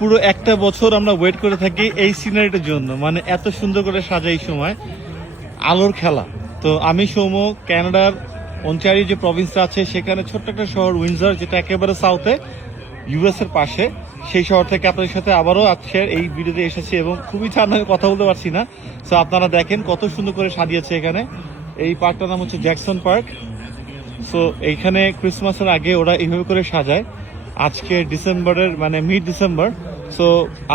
পুরো একটা বছর আমরা ওয়েট করে থাকি এই সিনারিটার জন্য, মানে এত সুন্দর করে সাজাই এই সময় আলোর খেলা। তো আমি সৌম্য ক্যানাডার অন্টারিও যে প্রভিন্সটা আছে সেখানে ছোট্ট একটা শহর উইন্ডসর, যেটা একেবারে সাউথে ইউএস এর পাশে, সেই শহর থেকে আপনাদের সাথে আবারও আজকের এই ভিডিওতে এসেছি এবং খুবই ঠান্ডা, কথা বলতে পারছি না। সো আপনারা দেখেন কত সুন্দর করে সাজিয়েছে এখানে। এই পার্কটার নাম হচ্ছে জ্যাকসন পার্ক। সো এইখানে ক্রিসমাসের আগে ওরা এইভাবে করে সাজায়। আজকে ডিসেম্বরের মানে মিড ডিসেম্বর, সো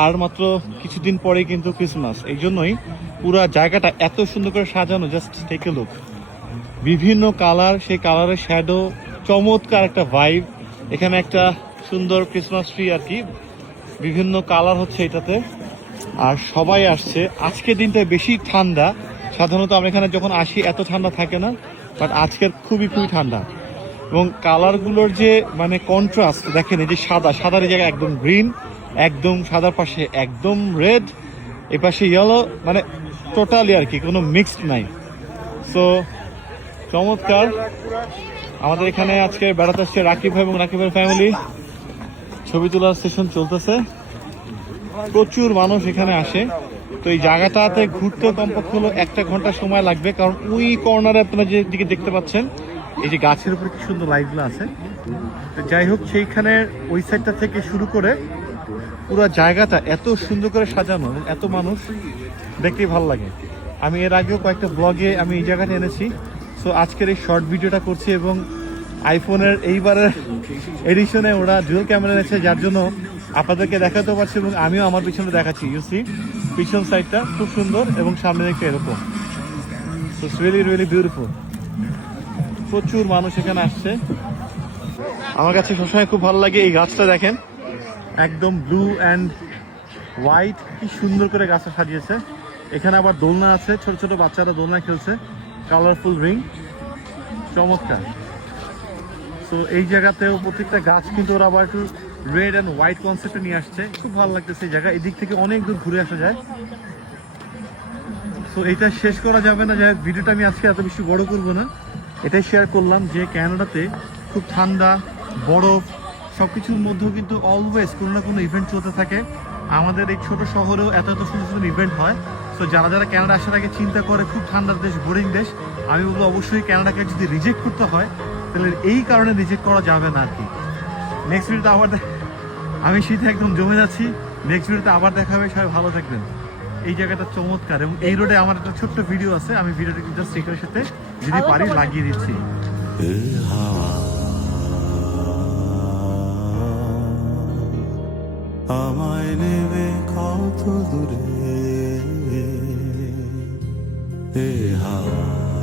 আর মাত্র কিছুদিন পরে কিন্তু ক্রিসমাস। এই জন্যই পুরো জায়গাটা এত সুন্দর করে সাজানো, জাস্ট টেক এ লুক। বিভিন্ন কালার, সেই কালারের শ্যাডো, চমৎকার একটা ভাইব। এখানে একটা সুন্দর ক্রিসমাস ট্রি আর কি, বিভিন্ন কালার হচ্ছে এটাতে। আর সবাই আসছে। আজকে দিনটা বেশি ঠান্ডা, সাধারণত আমরা এখানে যখন আসি এত ঠান্ডা থাকে না, বাট আজকের খুবই খুবই ঠান্ডা। এবং কালারগুলোর যে মানে কন্ট্রাস্ট দেখেন, এই যে সাদার এই জায়গায় একদম গ্রিন, একদম সাদার পাশে একদম রেড, এ পাশে ইয়েলো, মানে টোটালি আর কি কোনো মিক্সড নাই। সো চমৎকার। আমাদের এখানে আজকে বেড়াতে আসছে রাকিব ভাই এবং রাকিবের ফ্যামিলি। ছবি তোলার সেশন চলতেছে, প্রচুর মানুষ এখানে আসে। তো এই জায়গাটাতে ঘুরতে কমপক্ষে হলো 1 ঘন্টা সময় লাগবে, কারণ ওই কর্নারে আপনারা যে দিকে দেখতে পাচ্ছেন এই যে গাছের উপরে কি সুন্দর লাইটগুলো আছে। তো যাই হোক, সেইখানে ওই সাইডটা থেকে শুরু করে পুরো জায়গাটা এত সুন্দর করে সাজানো, এত মানুষ, দেখতেই ভালো লাগে। আমি এর আগেও কয়েকটা ব্লগে আমি এই জায়গাটা এনেছি। সো আজকের এই শর্ট ভিডিওটা করছি এবং আইফোনের এইবারের এডিশনে ওরা ডুয়াল ক্যামেরা এনেছে, যার জন্য আপনাদেরকে দেখাতে পারছি এবং আমিও আমার পিছনে দেখাচ্ছি। ইউসি পিছন সাইডটা খুব সুন্দর এবং সামনে দেখতে এরকম। So it's really really beautiful. প্রচুর মানুষ এখানে আসছে। আমার কাছে সবসময় খুব ভালো লাগে এই গাছটা, দেখেন একদম ব্লু অ্যান্ড হোয়াইট, কি সুন্দর করে গাছটা সাজিয়েছে। এখানে আবার দোলনা আছে, ছোট ছোট বাচ্চারা দোলনা খেলছে, কালারফুল রিং, চমৎকার। তো এই জায়গাতেও প্রত্যেকটা গাছ কিন্তু ওরা আবার একটু রেড অ্যান্ড হোয়াইট কনসেপ্টে নিয়ে আসছে, খুব ভালো লাগতেছে এই জায়গা। এদিক থেকে অনেক দূর ঘুরে আসা যায়। তো এটা শেষ করা যাবে না, যাই হোক ভিডিওটা আমি আজকে এত বেশি বড় করবো না, এটাই শেয়ার করলাম যে ক্যানাডাতে খুব ঠান্ডা, বরফ, সব কিছুর মধ্যেও কিন্তু অলওয়েজ কোনো না কোনো ইভেন্ট চলতে থাকে। আমাদের এই ছোট শহরেও এত এত সুন্দর সুন্দর ইভেন্ট হয়। সো যারা যারা ক্যানাডা আসার আগে চিন্তা করে খুব ঠান্ডার দেশ, বোরিং দেশ, আমি বলবো অবশ্যই ক্যানাডাকে যদি রিজেক্ট করতে হয় তাহলে এই কারণে রিজেক্ট করা যাবে না আর কি। নেক্সট ভিডিওতে আবার আমি শীতে একদম জমে যাচ্ছি। নেক্সট ভিডিওতে আবার দেখা হবে, সবাই ভালো থাকবেন। এই জায়গাটা চমৎকার এবং এই রোডে আমার একটা ছোট্ট ভিডিও আছে, আমি ভিডিওটা জাস্ট এটার সাথে যদি পারি লাগিয়ে দিচ্ছি। আমায় নেবে কত দূরে এ হাওয়া।